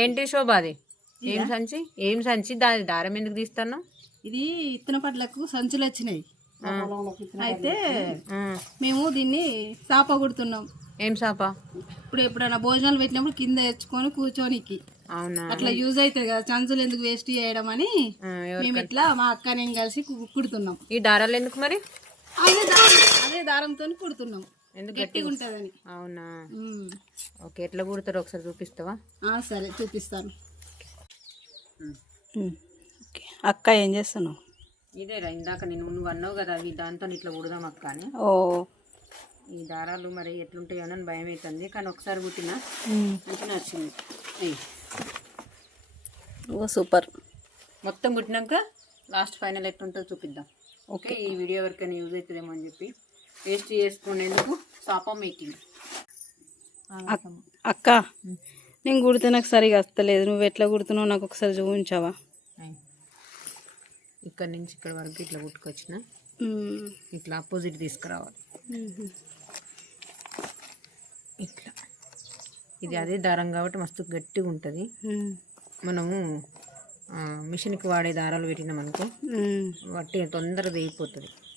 ఏంటి శోభ అది ఏం సంచి? ఏం సంచి? దాని దారం ఎందుకు తీస్తాను ఇది ఇత్తన పట్లకు సంచులు వచ్చినాయి. అయితే మేము దీన్ని చాప కుడుతున్నాం. ఏం సాపా? ఇప్పుడు ఎప్పుడైనా భోజనాలు పెట్టినప్పుడు కింద తెచ్చుకొని కూర్చోనికి. అట్లా యూజ్ అవుతుంది కదా సంచులు ఎందుకు వేస్ట్ చేయడం అని మేము ఇట్లా మా అక్క నేను కలిసి కుడుతున్నాం. ఈ దారాలు ఎందుకు మరి? అదే దారం అదే దారంతో కుడుతున్నాం. ఎందుకు గట్టిగా ఉంటుందని అవునా. ఓకే ఎట్లా కుడతారో ఒకసారి చూపిస్తావా? ఆ, సరే చూపిస్తాను. ఓకే. అక్క ఏం చేస్తున్నావు? ఇదేరా ఇందాక నేను నువ్వు అన్నావు కదా అవి దాంతో ఇట్లా కుడదాం అక్క అని. ఓ. ఈ దారాలు మరి ఎట్లుంటాయో అని భయం అవుతుంది కానీ ఒకసారి కుట్టినా. మంచిగా నచ్చింది. Oh super. మొత్తం కుట్టినాక లాస్ట్ ఫైనల్ ఎట్లుంటుందో చూపిద్దాం. ఓకే ఈ వీడియో ఎవరికైనా యూజ్ అవుతుందేమో అని చెప్పి. వేస్ట్ చేసుకునేందుకు సాపా మేకింగ్ అక్- అక్క నేను కుడితే నాకు సరిగా వస్తలేదు నువ్వు ఎట్లా కుడుతున్నావు నాకు ఒకసారి చూపించావా ఇక్కడ నుంచి ఇక్కడ వరకు ఇట్లా కుట్టుకొచ్చిన. ఇట్లా అపోజిట్ తీసుకురావాలి. ఇట్లా ఇది అదే దారం కాబట్టి మస్తు గట్టిగా ఉంటుంది. మనము ఆ, మిషన్కి వాడే దారాలు పెట్టినాం అనుకో. వట్టి తొందరగా వేయిపోతుంది ఇది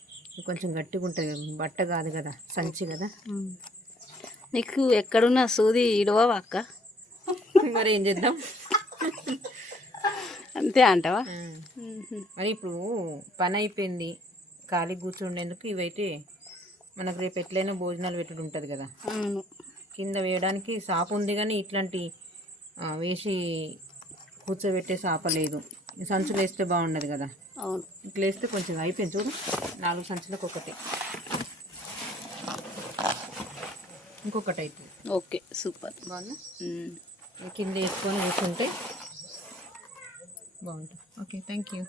కొంచెం గట్టిగా ఉంటుంది. బట్ట కాదు కదా సంచి కదా. నీకు ఎక్కడున్నా సూది ఇడవా అక్క? మరి ఏం చేద్దాం? అంతే అంటావా. మరి ఇప్పుడు పని అయిపోయింది. ఖాళీ కూర్చుండేందుకు ఇవైతే మనకు రేపు ఎట్లయినా భోజనాలు పెట్టుడు ఉంటుంది కదా. కింద వేయడానికి సాప ఉంది కానీ ఇట్లాంటి వేసి కూర్చోబెట్టే సాప లేదు ఈ సంచులు వేస్తే బాగుండదు కదా. అవును. ఇట్లా వేస్తే కొంచెం అయిపోయింది చూడు. నాలుగు సంచులకు ఒకటి. ఇంకొకటి అవుతుంది ఓకే సూపర్. బాగుందా? ఉమ్. కింద వేసుకొని కూర్చుంటే బాగుంటుంది. Okay thank you.